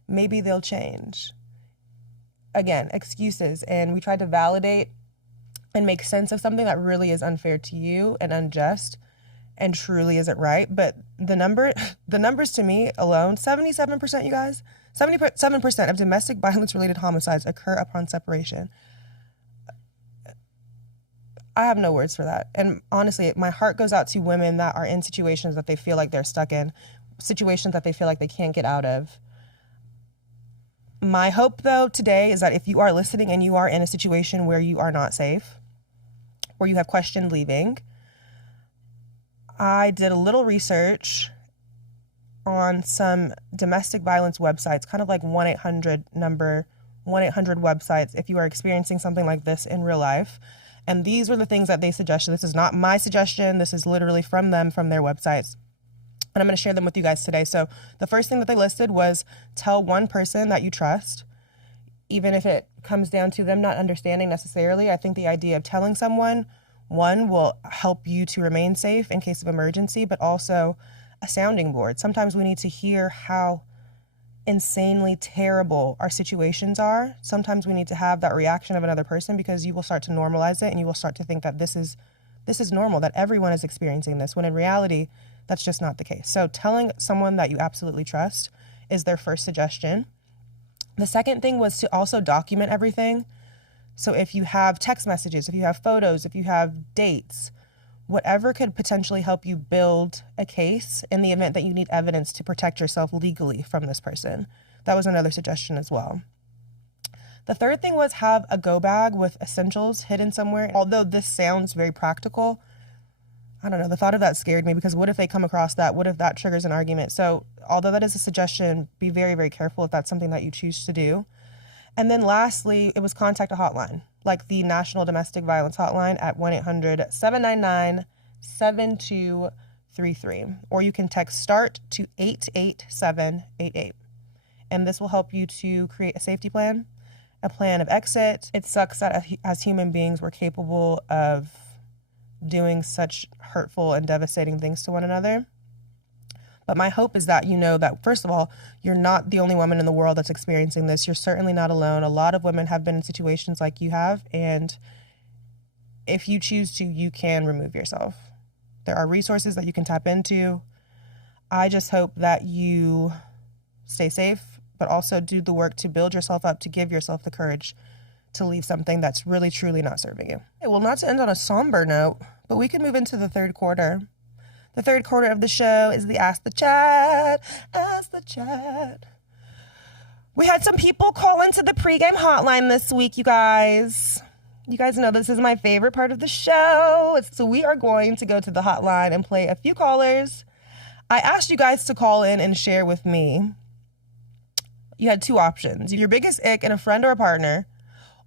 maybe they'll change. Again, excuses. And we try to validate and make sense of something that really is unfair to you and unjust and truly isn't right. But the numbers to me alone, 77%, you guys, 77% of domestic violence related homicides occur upon separation. I have no words for that. And honestly, my heart goes out to women that are in situations that they feel like they're stuck in, situations that they feel like they can't get out of. My hope, though, today is that if you are listening and you are in a situation where you are not safe, where you have questioned leaving, I did a little research on some domestic violence websites, kind of like 1-800 number 1-800 websites if you are experiencing something like this in real life. And these were the things that they suggested. This is not my suggestion. This is literally from them, from their websites. And I'm going to share them with you guys today. So the first thing that they listed was tell one person that you trust, even if it comes down to them not understanding necessarily. I think the idea of telling someone, one, will help you to remain safe in case of emergency, but also a sounding board. Sometimes we need to hear how insanely terrible our situations are. Sometimes we need to have that reaction of another person, because you will start to normalize it and you will start to think that this is normal, that everyone is experiencing this, when in reality, that's just not the case. So telling someone that you absolutely trust is their first suggestion. The second thing was to also document everything. So if you have text messages, if you have photos, if you have dates, whatever could potentially help you build a case in the event that you need evidence to protect yourself legally from this person. That was another suggestion as well. The third thing was have a go bag with essentials hidden somewhere. Although this sounds very practical, I don't know, the thought of that scared me, because what if they come across that? What if that triggers an argument? So although that is a suggestion, be very, very careful if that's something that you choose to do. And then lastly, it was contact a hotline, like the National Domestic Violence Hotline at 1-800-799-7233. Or you can text START to 88788. And this will help you to create a safety plan, a plan of exit. It sucks that as human beings, we're capable of doing such hurtful and devastating things to one another. But my hope is that you know that, first of all, you're not the only woman in the world that's experiencing this. You're certainly not alone. A lot of women have been in situations like you have, and if you choose to, you can remove yourself. There are resources that you can tap into. I just hope that you stay safe, but also do the work to build yourself up, to give yourself the courage to leave something that's really, truly not serving you. Well, not to end on a somber note, but we can move into the third quarter. The third quarter of the show is the Ask the Chat. Ask the Chat. We had some people call into the pregame hotline this week, you guys. You guys know this is my favorite part of the show. So we are going to go to the hotline and play a few callers. I asked you guys to call in and share with me. You had two options: your biggest ick in a friend or a partner,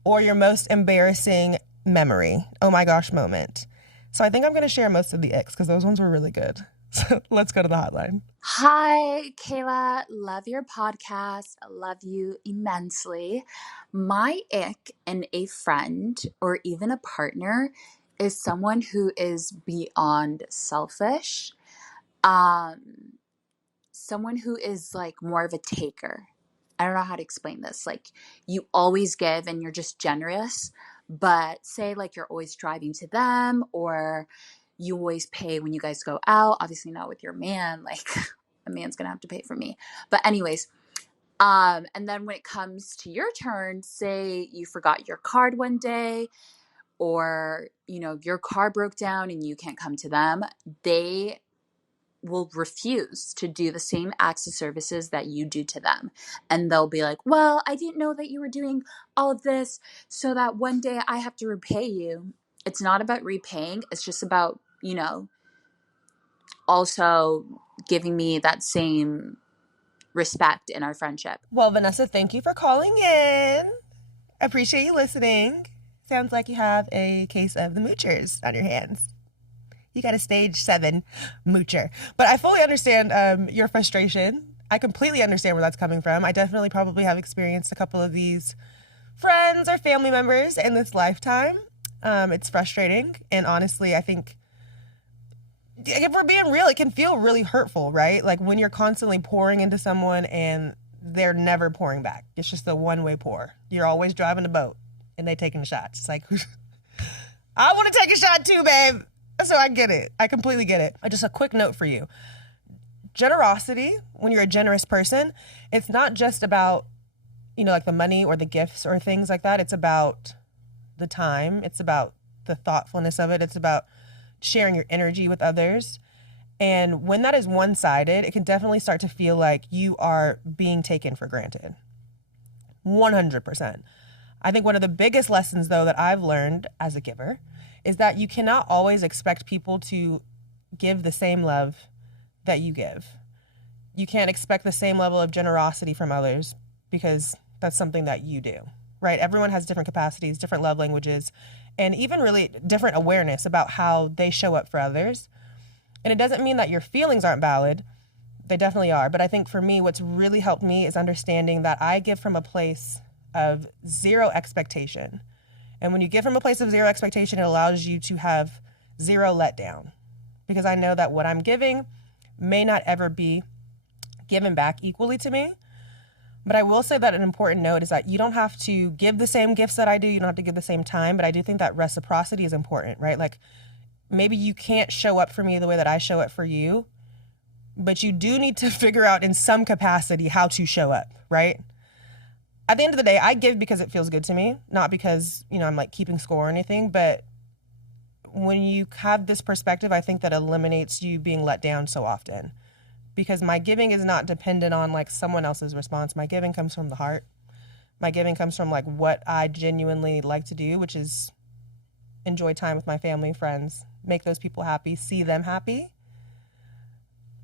or your most embarrassing memory, oh my gosh moment. So I think I'm going to share most of the icks, because those ones were really good. So let's go to the hotline. Hi, Kayla. Love your podcast. I love you immensely. My ick in a friend or even a partner is someone who is beyond selfish. Someone who is like more of a taker. I don't know how to explain this. Like, you always give and you're just generous, but say like you're always driving to them, or you always pay when you guys go out. Obviously not with your man. Like, a man's gonna have to pay for me. But anyways, and then when it comes to your turn, say you forgot your card one day, or your car broke down and you can't come to them, they will refuse to do the same acts of services that you do to them. And they'll be like, well, I didn't know that you were doing all of this so that one day I have to repay you. It's not about repaying. It's just about, also giving me that same respect in our friendship. Well, Vanessa, thank you for calling in. Appreciate you listening. Sounds like you have a case of the moochers on your hands. You got a stage 7 moocher. But I fully understand your frustration. I completely understand where that's coming from. I definitely probably have experienced a couple of these friends or family members in this lifetime. It's frustrating. And honestly, I think if we're being real, it can feel really hurtful, right? Like when you're constantly pouring into someone and they're never pouring back. It's just a one-way pour. You're always driving a boat and they taking shots. It's like, I want to take a shot too, babe. So I get it. I completely get it. Just a quick note for you. Generosity, when you're a generous person, it's not just about, like the money or the gifts or things like that. It's about the time. It's about the thoughtfulness of it. It's about sharing your energy with others. And when that is one-sided, it can definitely start to feel like you are being taken for granted. 100%. I think one of the biggest lessons, though, that I've learned as a giver is that you cannot always expect people to give the same love that you give. You can't expect the same level of generosity from others because that's something that you do, right? Everyone has different capacities, different love languages, and even really different awareness about how they show up for others. And it doesn't mean that your feelings aren't valid. They definitely are. But I think for me, what's really helped me is understanding that I give from a place of zero expectation. And when you give from a place of zero expectation, it allows you to have zero letdown. Because I know that what I'm giving may not ever be given back equally to me. But I will say that an important note is that you don't have to give the same gifts that I do. You don't have to give the same time. But I do think that reciprocity is important, right? Like, maybe you can't show up for me the way that I show up for you, but you do need to figure out in some capacity how to show up, right? At the end of the day, I give because it feels good to me, not because, I'm like keeping score or anything. But when you have this perspective, I think that eliminates you being let down so often, because my giving is not dependent on like someone else's response. My giving comes from the heart. My giving comes from like what I genuinely like to do, which is enjoy time with my family, friends, make those people happy, see them happy.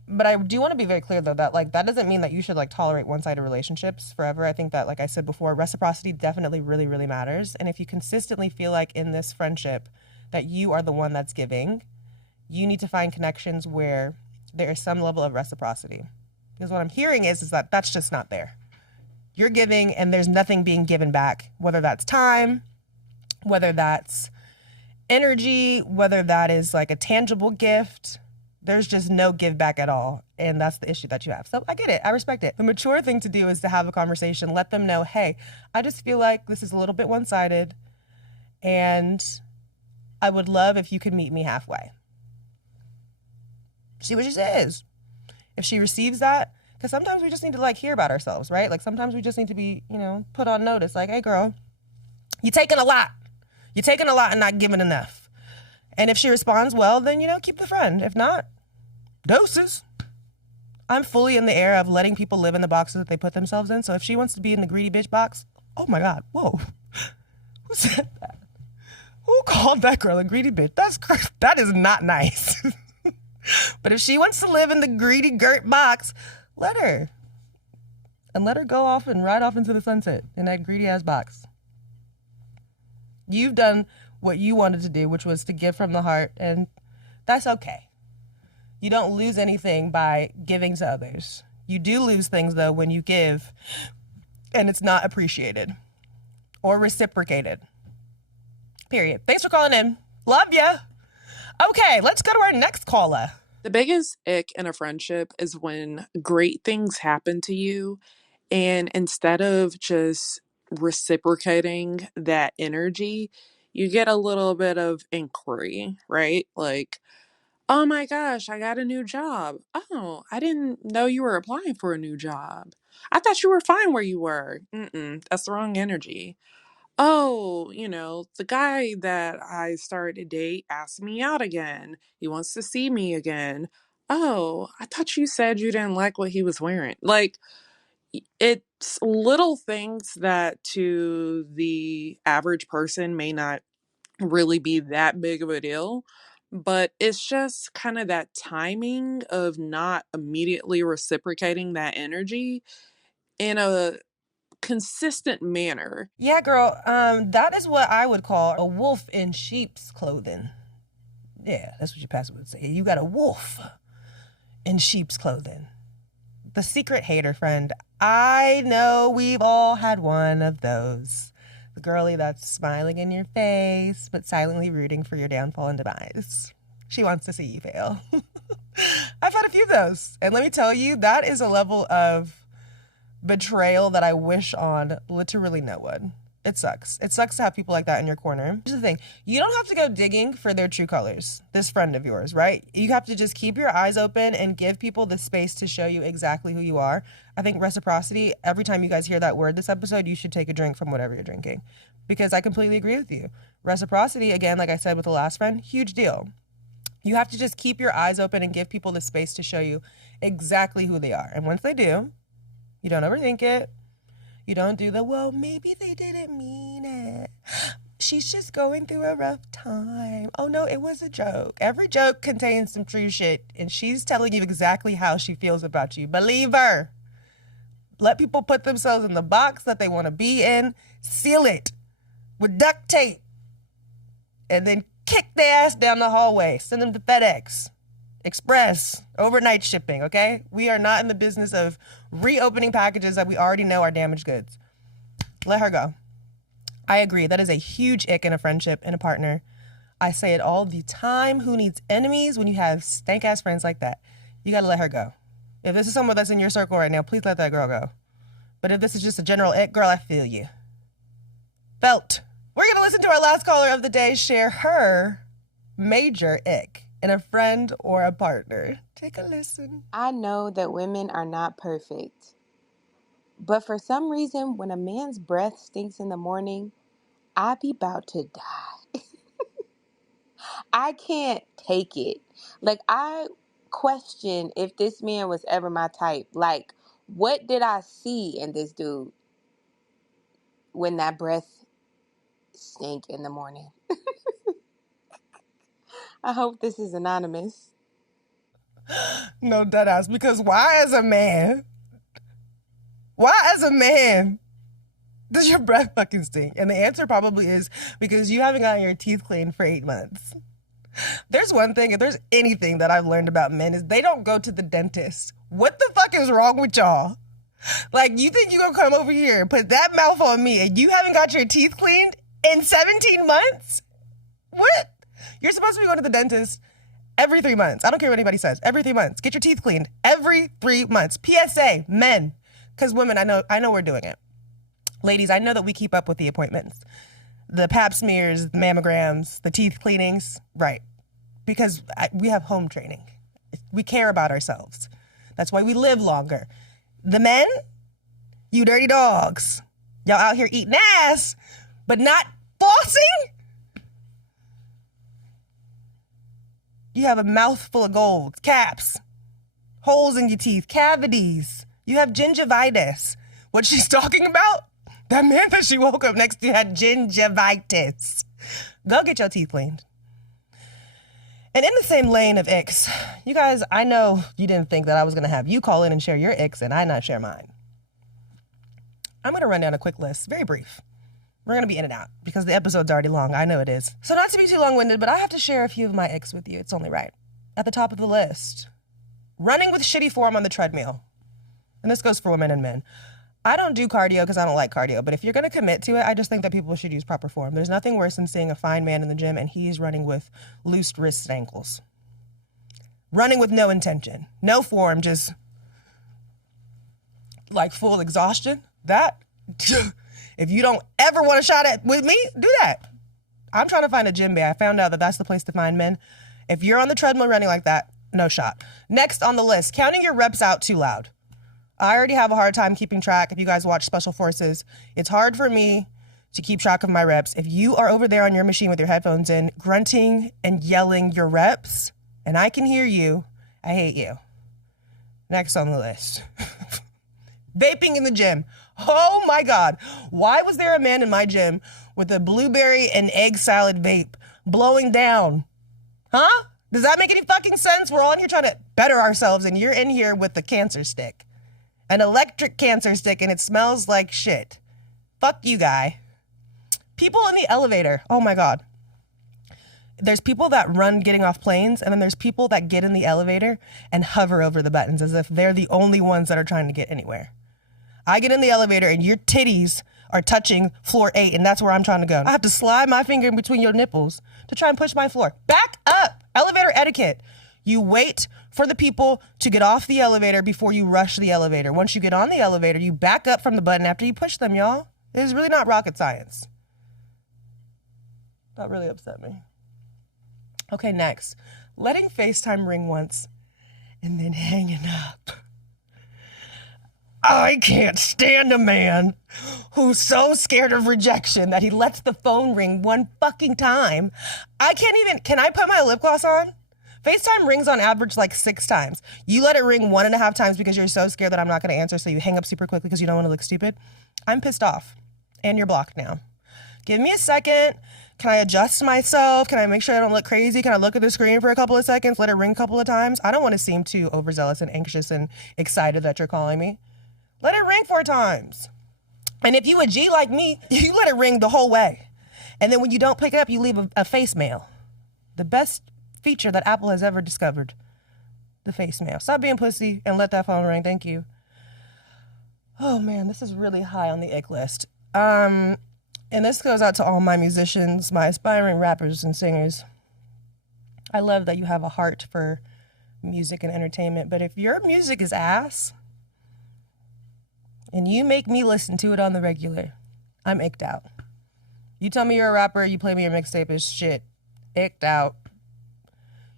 But I do want to be very clear, though, that like that doesn't mean that you should like tolerate one-sided relationships forever. I think that, like I said before, reciprocity definitely really, really matters. And if you consistently feel like in this friendship that you are the one that's giving, you need to find connections where there is some level of reciprocity. Because what I'm hearing is that that's just not there. You're giving and there's nothing being given back, whether that's time, whether that's energy, whether that is like a tangible gift. There's just no give back at all. And that's the issue that you have. So I get it. I respect it. The mature thing to do is to have a conversation. Let them know, hey, I just feel like this is a little bit one-sided. And I would love if you could meet me halfway. See what she says. If she receives that, because sometimes we just need to like hear about ourselves, right? Like sometimes we just need to be, put on notice. Like, hey, girl, you're taking a lot. You're taking a lot and not giving enough. And if she responds well, then, keep the friend. If not, doses. I'm fully in the era of letting people live in the boxes that they put themselves in. So if she wants to be in the greedy bitch box, oh my God, whoa. Who said that? Who called that girl a greedy bitch? That is not nice. But if she wants to live in the greedy girt box, let her. And let her go off and ride off into the sunset in that greedy ass box. You've done what you wanted to do, which was to give from the heart, and that's okay. You don't lose anything by giving to others. You do lose things, though, when you give and it's not appreciated or reciprocated. Period. Thanks for calling in. Love ya. Okay, let's go to our next caller. The biggest ick in a friendship is when great things happen to you, and instead of just reciprocating that energy, you get a little bit of inquiry, right? Like, oh my gosh, I got a new job. Oh, I didn't know you were applying for a new job. I thought you were fine where you were. That's the wrong energy. Oh, the guy that I started to date asked me out again. He wants to see me again. Oh, I thought you said you didn't like what he was wearing. Like, it's little things that to the average person may not really be that big of a deal, but it's just kind of that timing of not immediately reciprocating that energy in a consistent manner. Yeah, girl, that is what I would call a wolf in sheep's clothing. Yeah, that's what your pastor would say. You got a wolf in sheep's clothing. The secret hater friend. I know we've all had one of those. The girlie that's smiling in your face, but silently rooting for your downfall and demise. She wants to see you fail. I've had a few of those. And let me tell you, that is a level of betrayal that I wish on literally no one. It sucks. It sucks to have people like that in your corner. Here's the thing. You don't have to go digging for their true colors, this friend of yours, right? You have to just keep your eyes open and give people the space to show you exactly who you are. I think reciprocity, every time you guys hear that word this episode, you should take a drink from whatever you're drinking. Because I completely agree with you. Reciprocity, again, like I said with the last friend, huge deal. You have to just keep your eyes open and give people the space to show you exactly who they are. And once they do, you don't overthink it. You don't do the, well, maybe they didn't mean it. She's just going through a rough time. Oh, no, it was a joke. Every joke contains some true shit, and she's telling you exactly how she feels about you. Believe her. Let people put themselves in the box that they want to be in, seal it with duct tape, and then kick their ass down the hallway. Send them to FedEx, Express, overnight shipping, okay? We are not in the business of reopening packages that we already know are damaged goods. Let her go. I agree. That is a huge ick in a friendship, in a partner. I say it all the time. Who needs enemies when you have stank-ass friends like that? You got to let her go. If this is someone that's in your circle right now, please let that girl go. But if this is just a general ick, girl, I feel you. Felt. We're going to listen to our last caller of the day share her major ick in a friend or a partner. Take a listen. I know that women are not perfect, but for some reason, when a man's breath stinks in the morning, I be about to die. I can't take it. Like, I question if this man was ever my type. Like, what did I see in this dude when that breath stink in the morning? I hope this is anonymous. No, deadass. Because why as a man does your breath fucking stink? And the answer probably is because you haven't gotten your teeth cleaned for 8 months. There's one thing, if there's anything that I've learned about men, is they don't go to the dentist. What the fuck is wrong with y'all? Like, you think you gonna come over here and put that mouth on me and you haven't got your teeth cleaned in 17 months? What? You're supposed to be going to the dentist every 3 months. I don't care what anybody says. Every 3 months. Get your teeth cleaned. Every 3 months. PSA, men. Because women, I know we're doing it. Ladies, I know that we keep up with the appointments. The pap smears, the mammograms, the teeth cleanings. Right. Because we have home training. We care about ourselves. That's why we live longer. The men, you dirty dogs. Y'all out here eating ass, but not flossing? You have a mouthful of gold, caps, holes in your teeth, cavities. You have gingivitis. What she's talking about? That man that she woke up next to had gingivitis. Go get your teeth cleaned. And in the same lane of icks, you guys, I know you didn't think that I was going to have you call in and share your icks and I not share mine. I'm going to run down a quick list, very brief. We're going to be in and out because the episode's already long. I know it is. So not to be too long-winded, but I have to share a few of my icks with you. It's only right. At the top of the list, running with shitty form on the treadmill. And this goes for women and men. I don't do cardio because I don't like cardio, but if you're going to commit to it, I just think that people should use proper form. There's nothing worse than seeing a fine man in the gym and he's running with loose wrists and ankles. Running with no intention, no form, just like full exhaustion. That, if you don't ever want a shot at with me, do that. I'm trying to find a gym bay. I found out that that's the place to find men. If you're on the treadmill running like that, no shot. Next on the list, counting your reps out too loud. I already have a hard time keeping track. If you guys watch Special Forces, it's hard for me to keep track of my reps. If you are over there on your machine with your headphones in, grunting and yelling your reps, and I can hear you, I hate you. Next on the list. Vaping in the gym. Oh my God. Why was there a man in my gym with a blueberry and egg salad vape blowing down? Huh? Does that make any fucking sense? We're all in here trying to better ourselves and you're in here with the cancer stick. An electric cancer stick and it smells like shit. Fuck you, guy. People in the elevator. Oh my God. There's people that run getting off planes and then there's people that get in the elevator and hover over the buttons as if they're the only ones that are trying to get anywhere. I get in the elevator and your titties are touching floor 8 and that's where I'm trying to go. I have to slide my finger in between your nipples to try and push my floor. Back up. Elevator etiquette. You wait for the people to get off the elevator before you rush the elevator. Once you get on the elevator, you back up from the button after you push them, y'all. It is really not rocket science. That really upset me. Okay, next. Letting FaceTime ring once and then hanging up. I can't stand a man who's so scared of rejection that he lets the phone ring one fucking time. Can I put my lip gloss on? FaceTime rings on average like 6 times. You let it ring 1.5 times because you're so scared that I'm not going to answer, so you hang up super quickly because you don't want to look stupid. I'm pissed off. And you're blocked now. Give me a second. Can I adjust myself? Can I make sure I don't look crazy? Can I look at the screen for a couple of seconds? Let it ring a couple of times? I don't want to seem too overzealous and anxious and excited that you're calling me. Let it rang 4 times. And if you a G like me, you let it ring the whole way. And then when you don't pick it up, you leave a face mail. The best feature that Apple has ever discovered. The face mail. Stop being pussy and let that phone ring. Thank you. Oh man, this is really high on the ick list. And this goes out to all my musicians, my aspiring rappers and singers. I love that you have a heart for music and entertainment, but if your music is ass and you make me listen to it on the regular, I'm icked out. You tell me you're a rapper, you play me your mixtape is shit. Icked out.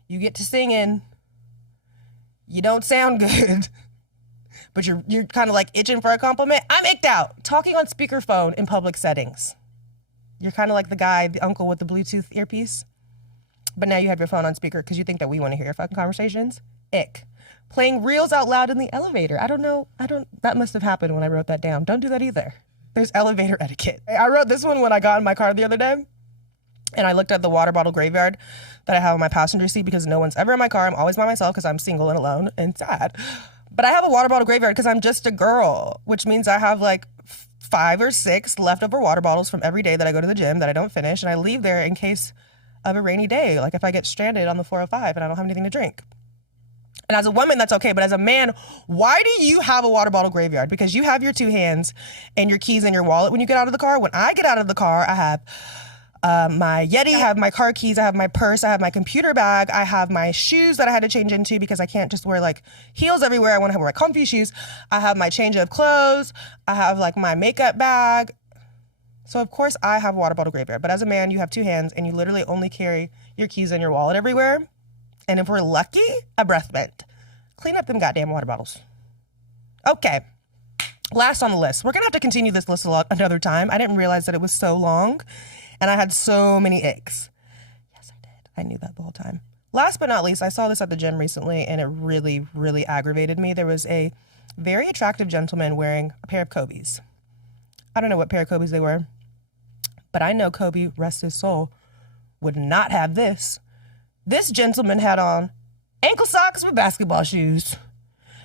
You get to singing, you don't sound good, but you're kind of like itching for a compliment. I'm icked out. Talking on speakerphone in public settings. You're kind of like the uncle with the Bluetooth earpiece. But now you have your phone on speaker because you think that we want to hear your fucking conversations. Ick. Playing reels out loud in the elevator. That must have happened when I wrote that down. Don't do that either. There's elevator etiquette. I wrote this one when I got in my car the other day. And I looked at the water bottle graveyard that I have on my passenger seat because no one's ever in my car. I'm always by myself because I'm single and alone and sad. But I have a water bottle graveyard because I'm just a girl, which means I have like 5 or 6 leftover water bottles from every day that I go to the gym that I don't finish. And I leave there in case of a rainy day, like if I get stranded on the 405 and I don't have anything to drink. And as a woman, that's okay. But as a man, why do you have a water bottle graveyard? Because you have your 2 hands and your keys in your wallet when you get out of the car. When I get out of the car, I have my Yeti, I have my car keys, I have my purse, I have my computer bag, I have my shoes that I had to change into because I can't just wear like heels everywhere. I want to wear comfy shoes. I have my change of clothes. I have like my makeup bag. So of course I have a water bottle graveyard. But as a man, you have 2 hands and you literally only carry your keys in your wallet everywhere. And if we're lucky, a breath mint. Clean up them goddamn water bottles. Okay. Last on the list. We're going to have to continue this list another time. I didn't realize that it was so long. And I had so many icks. Yes, I did. I knew that the whole time. Last but not least, I saw this at the gym recently and it really, really aggravated me. There was a very attractive gentleman wearing a pair of Kobe's. I don't know what pair of Kobe's they were, but I know Kobe, rest his soul, would not have this. This gentleman had on ankle socks with basketball shoes.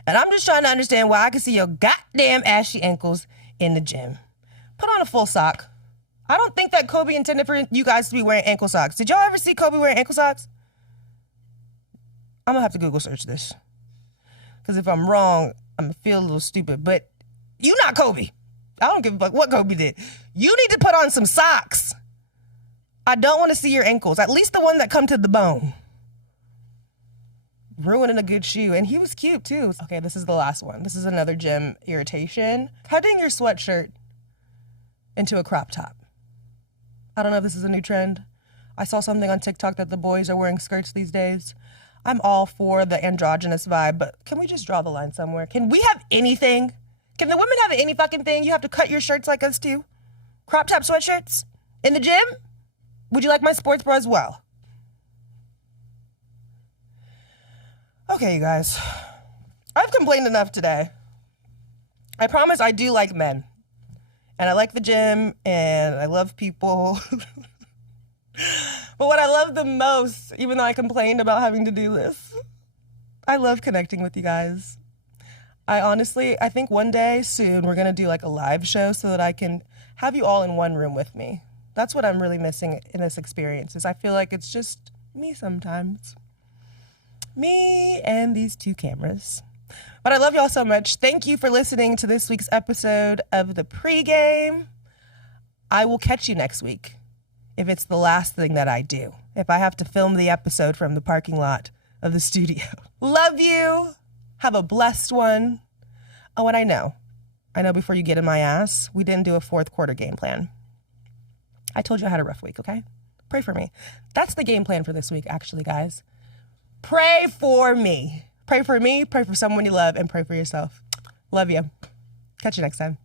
And I'm just trying to understand why I can see your goddamn ashy ankles in the gym. Put on a full sock. I don't think that Kobe intended for you guys to be wearing ankle socks. Did y'all ever see Kobe wearing ankle socks? I'm gonna have to Google search this. Because if I'm wrong, I'm gonna feel a little stupid. But you not Kobe. I don't give a fuck what Kobe did. You need to put on some socks. I don't want to see your ankles. At least the one that come to the bone. Ruining a good shoe. And he was cute too. Okay, this is the last one. This is another gym irritation. Cutting your sweatshirt into a crop top. I don't know if this is a new trend. I saw something on TikTok that the boys are wearing skirts these days. I'm all for the androgynous vibe, but can we just draw the line somewhere? Can we have anything? Can the women have any fucking thing? You have to cut your shirts like us too? Crop top sweatshirts? In the gym? Would you like my sports bra as well? Okay, you guys. I've complained enough today. I promise I do like men. And I like the gym, and I love people. But what I love the most, even though I complained about having to do this, I love connecting with you guys. I think one day soon we're going to do like a live show so that I can have you all in one room with me. That's what I'm really missing in this experience, is I feel like it's just me sometimes. Me and these 2 cameras. But I love y'all so much. Thank you for listening to this week's episode of The Pregame. I will catch you next week if it's the last thing that I do. If I have to film the episode from the parking lot of the studio. Love you. Have a blessed one. Oh, and I know before you get in my ass, we didn't do a 4th quarter game plan. I told you I had a rough week, okay? Pray for me. That's the game plan for this week, actually, guys. Pray for me. Pray for me, pray for someone you love, and pray for yourself. Love you. Catch you next time.